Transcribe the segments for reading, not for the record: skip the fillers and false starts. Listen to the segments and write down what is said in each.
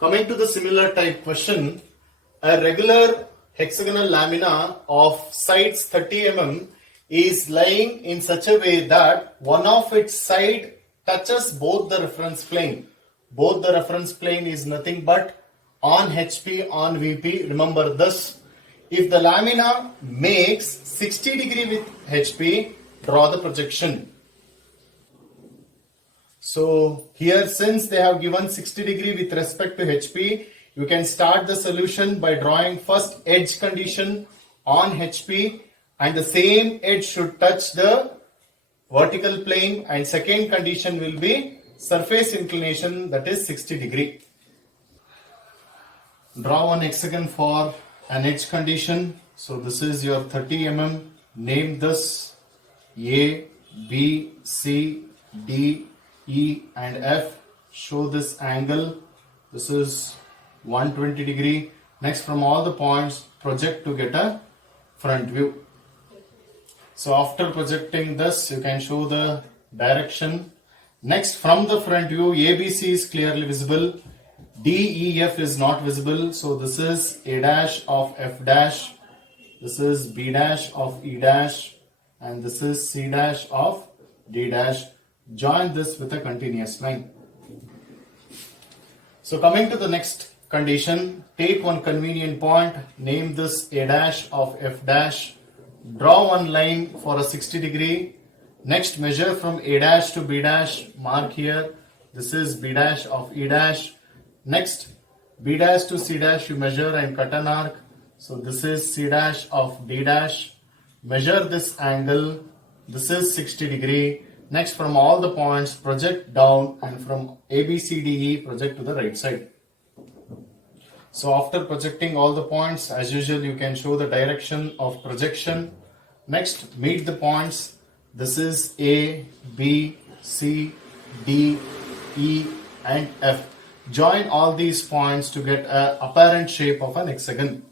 Coming to the similar type question, a regular hexagonal lamina of sides 30 mm is lying in such a way that one of its side touches both the reference plane. Both the reference plane is nothing but on HP, on VP. Remember this. If the lamina makes 60 degree with HP, draw the projection. So here, since they have given 60 degree with respect to HP, you can start the solution by drawing first edge condition on HP, and the same edge should touch the vertical plane, and second condition will be surface inclination, that is 60 degree. Draw one hexagon for an edge condition. So this is your 30 mm. Name this A, B, C, D, E and F. Show this angle. This is 120 degree. Next, from all the points, project to get a front view. So after projecting this, you can show the direction. Next, from the front view, ABC is clearly visible. DEF is not visible. So this is A dash of F dash. This is B dash of E dash. And this is C dash of D dash. Join this with a continuous line. So coming to the next condition, take one convenient point, name this A dash of F dash, draw one line for a 60 degree. Next, measure from A dash to B dash, mark here. This is B dash of E dash. Next, B dash to C dash, you measure and cut an arc. So this is C dash of D dash. Measure this angle. This is 60 degree. Next, from all the points, project down, and from ABCDE, project to the right side. So after projecting all the points, as usual, you can show the direction of projection. Next, meet the points. This is A, B, C, D, E and F. Join all these points to get an apparent shape of an hexagon.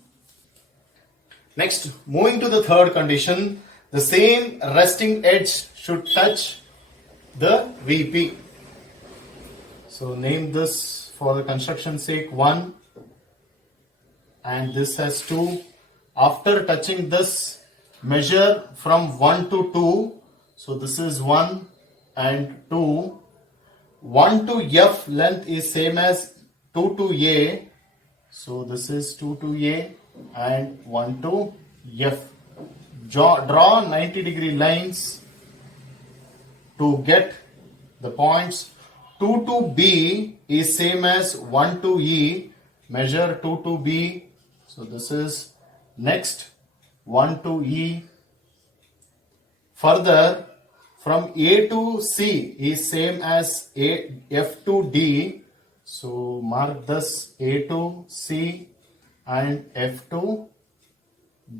Next, moving to the third condition, the same resting edge should touch the VP. So name this for the construction sake 1, and this has 2. After touching this, measure from 1 to 2. So this is 1 and 2. 1 to F length is same as 2 to A. So this is 2 to A and 1 to F. Draw 90 degree lines to get the points. 2 to B is same as 1 to E. Measure 2 to B. So this is next 1 to E. Further, from A to C is same as F to D. So mark this A to C and F to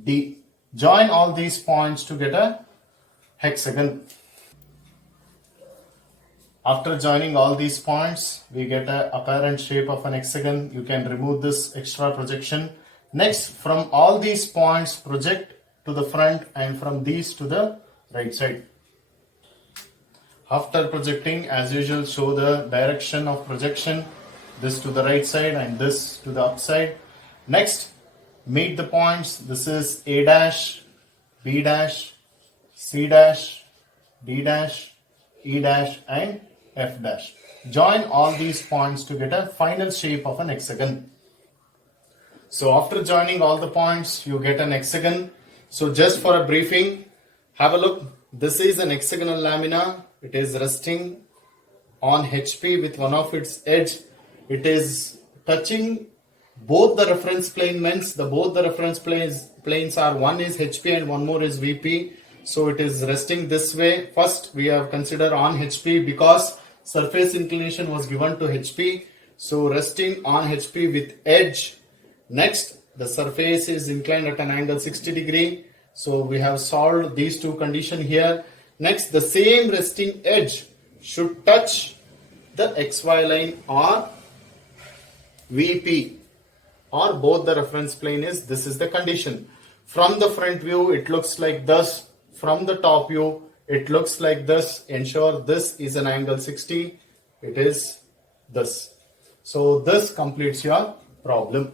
D. Join all these points to get a hexagon. After joining all these points, we get an apparent shape of an hexagon. You can remove this extra projection. Next, from all these points, project to the front, and from these to the right side. After projecting, as usual, show the direction of projection. This to the right side and this to the upside. Next, meet the points. This is A dash, B dash, C dash, D dash, E dash and F dash. Join all these points to get a final shape of an hexagon. So after joining all the points, you get an hexagon. So just for a briefing, have a look. This is an hexagonal lamina. It is resting on HP with one of its edge. It is touching both the reference plane means both the reference planes are, one is HP and one more is VP. So it is resting this way. First, we have considered on HP because surface inclination was given to HP. So resting on HP with edge. Next, the surface is inclined at an angle 60 degree. So we have solved these two conditions here. Next, the same resting edge should touch the XY line or VP, or both the reference plane is, this is the condition. From the front view, it looks like this. From the top view, it looks like this. Ensure this is an angle 60. It is this. So this completes your problem.